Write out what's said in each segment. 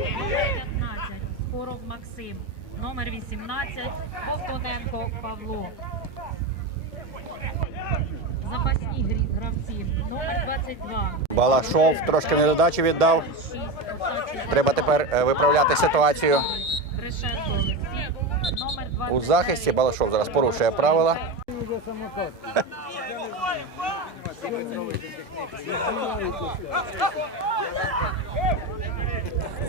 19. Скоров Максим. Номер 18. Ковтоненко Павло. Запасні грі- гравці. Номер 22. Балашов трошки недодачу віддав. Треба тепер е, виправляти ситуацію. Гришенко Олексій. Номер 29. У захисті Балашов зараз порушує правила.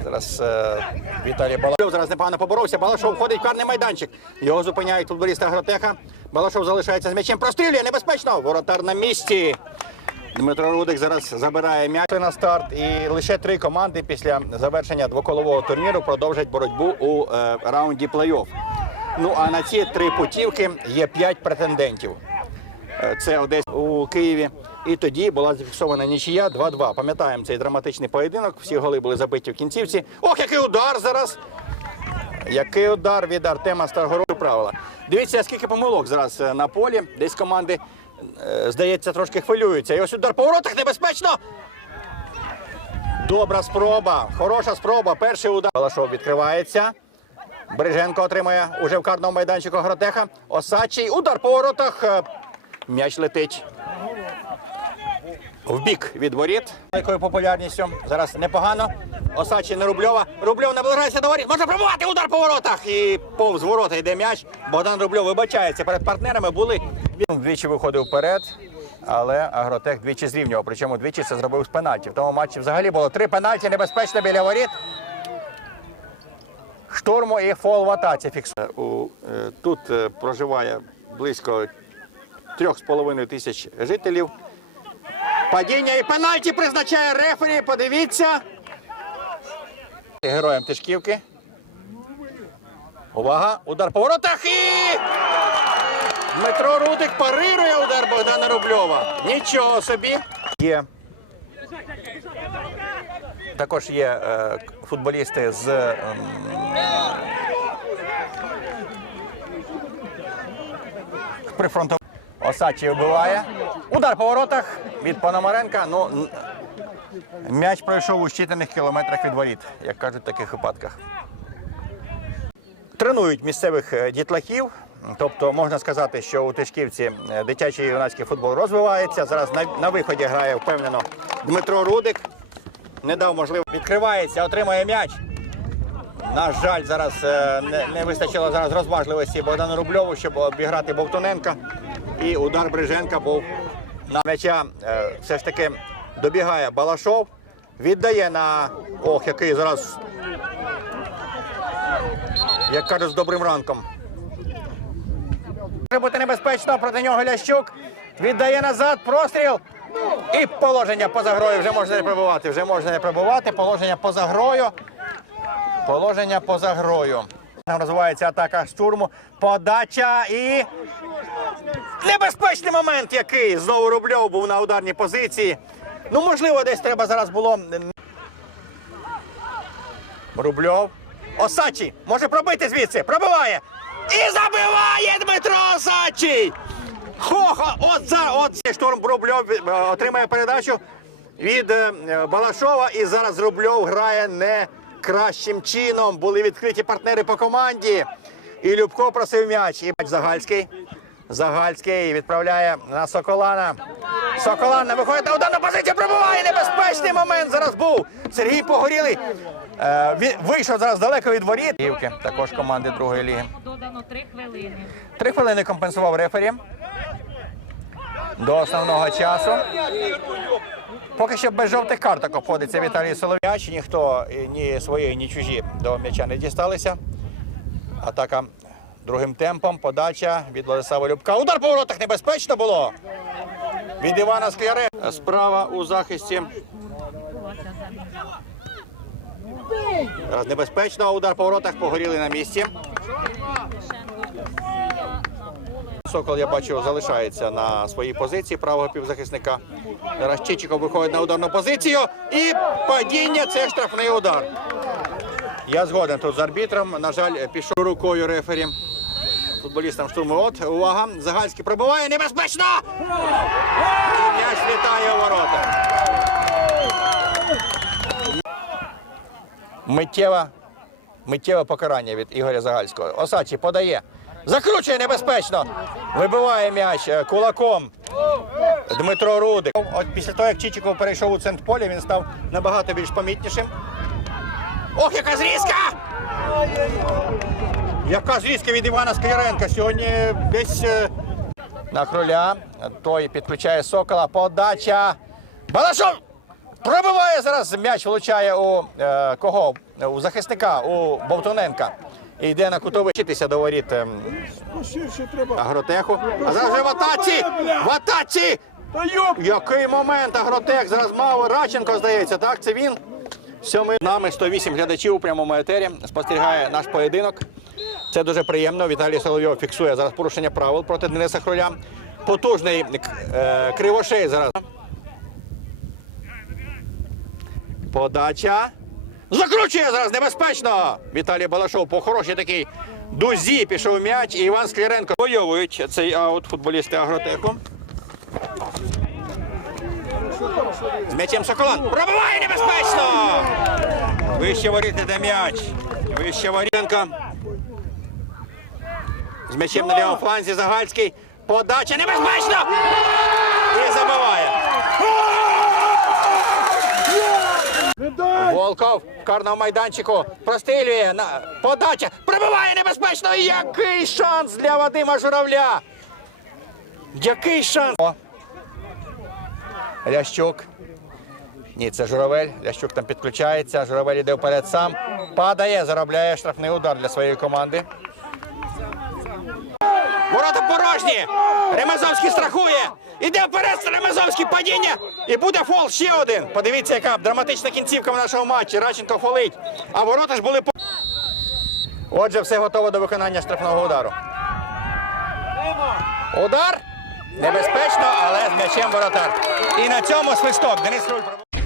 Зараз е, Віталій Балашов зараз непогано поборовся. Балашов входить в карний майданчик. Його зупиняють футболісти Агротеха. Балашов залишається з м'ячем. Прострілює небезпечно. Воротар на місці. Дмитро Рудик зараз забирає м'яч на старт. І лише три команди після завершення двоколового турніру продовжать боротьбу у е, раунді плей-офф. Ну а на ці три путівки є п'ять претендентів. Е, Це Одесь у Києві. І тоді була зафіксована нічия 2-2. Пам'ятаємо цей драматичний поєдинок. Всі голи були забиті в кінцівці. Ох, який удар зараз! Який удар від Артема Старгору правила. Дивіться, скільки помилок зараз е, на полі. Десь команди, е, здається, трошки хвилюються. І ось удар по воротах небезпечно. Добра спроба, хороша спроба. Перший удар. Балашов відкривається. Береженко отримує уже в карному майданчику Гротеха. Осадчий. Удар по воротах. Е, М'яч летить. В бік від воріт. Великою популярністю. Зараз непогано. Осадчий на Рубльова. Рубльов наближається до воріт. Може пробувати удар по воротах. І повз ворота йде м'яч. Богдан Рубльов вибачається. Перед партнерами були. Він двічі виходив вперед. Але Агротех двічі зрівнював. Причому двічі це зробив з пенальті. В тому матчі взагалі було три пенальті небезпечно біля воріт. Штурму і фол в атаці фіксує. Е, Тут е, проживає близько трьох з половиною тисяч жителів. Падіння і пенальті призначає рефері. Подивіться. Героям Тишківки. Увага! Удар по воротах і Дмитро Рудик парирує удар Богдана Рубльова. Нічого собі. Є. Також є е, футболісти з ем, прифронтового. Осадчий вбиває. Удар по воротах від Пономаренка. Ну, м'яч пройшов у щитаних кілометрах від воріт, як кажуть в таких випадках. Тренують місцевих е, дітлахів. Тобто можна сказати, що у Тишківці е, дитячий юнацький футбол розвивається. Зараз на, на виході грає впевнено Дмитро Рудик. Не дав можливості. Відкривається, отримує м'яч. На жаль, зараз е, не, не вистачило зараз розважливості Богдану Рубльову, щоб обіграти Бовтуненка. І удар Бриженка був на м'яча. Е, Все ж таки добігає Балашов. Віддає на. Ох, який зараз. Як кажуть, з добрим ранком. Може бути небезпечно проти нього Лящук. Віддає назад, простріл. І положення поза грою. Вже можна не прибувати. Вже можна не прибувати. Положення поза грою. Положення поза грою. Розвивається атака штурму. Подача і. Небезпечний момент, який знову Рубльов був на ударній позиції. Ну, можливо, десь треба зараз було. Рубльов. Осачий може пробити звідси. Пробиває. І забиває Дмитро Осачий. Хо-хо, от за от цей штурм Рубльов е, отримає передачу від е, Балашова. І зараз Рубльов грає не кращим чином. Були відкриті партнери по команді. І Любко просив м'яч. І Загальський. Загальський відправляє на Соколана. Соколан виходить на ударну позицію, пробиває небезпечний момент. Зараз був Сергій Погорілий. Е, він вийшов зараз далеко від воріт. Також команди другої ліги. Додано 3 хвилини. Три хвилини компенсував рефері до основного часу. Поки що без жовтих карток обходиться Віталій Солов'яч. Ніхто ні свої, ні чужі до м'яча не дісталися. Атака другим темпом. Подача від Владислава Любка. Удар по воротах небезпечно було. Від Івана Скляре. Справа у захисті. Небезпечно. Удар по воротах погоріли на місці. Сокол, я бачу, залишається на своїй позиції правого півзахисника. Зараз Чичиков виходить на ударну позицію. І падіння це штрафний удар. Я згоден тут з арбітром. На жаль, пішов рукою рефері. Футболістам штурму. Увага. Загальський пробиває небезпечно! М'яч літає у ворота. Миттєва, миттєве покарання від Ігоря Загальського. Осадчий подає. Закручує небезпечно. Вибиває м'яч е, кулаком. Дмитро Рудик. От після того, як Чичиков перейшов у центр поля, він став набагато більш помітнішим. Ох, яка зрізка! Яка зрізка від Івана Скоренка. Сьогодні десь е, на кроля. Той підключає сокола. Подача. Балашов! Пробиває зараз. М'яч влучає у е, кого? У захисника, у Бовтуненка. І йде на кутовий вчитися до воріт ем, Агротеху. А зараз вже в атаці! В атаці! Який момент Агротех зараз мав Радченко, здається, так? Це він. Сьомий нами 108 глядачів у прямому етері. Спостерігає наш поєдинок. Це дуже приємно. Віталій Соловйов фіксує зараз порушення правил проти Дениса Хроля. Потужний е, кривошей зараз. Подача. Закручує зараз небезпечно. Віталій Балашов по хорошій такій дузі пішов м'яч. І Іван Скляренко бойовують цей аут футболісти Агротеху. З м'ячем Соколан. Пробиває небезпечно! Вище воріт іде м'яч. Вище ворітенко. З м'ячем на лівому фланзі Загальський. Подача небезпечно! І забиває. Волков в карному майданчику прострілює. На... Подача. Пробиває небезпечно. Який шанс для Вадима Журавля. Який шанс. Лящук. Ні, це Журавель. Лящук там підключається. Журавель іде вперед сам. Падає, заробляє штрафний удар для своєї команди. Ворота порожні. Ремезовський страхує. Іде вперед Ремезовський падіння. І буде фол ще один. Подивіться, яка драматична кінцівка в нашому матчі. Радченко фолить. А ворота ж були по. Отже, все готово до виконання штрафного удару. Удар небезпечно, але з м'ячем воротар. І на цьому свисток. Денис Руль.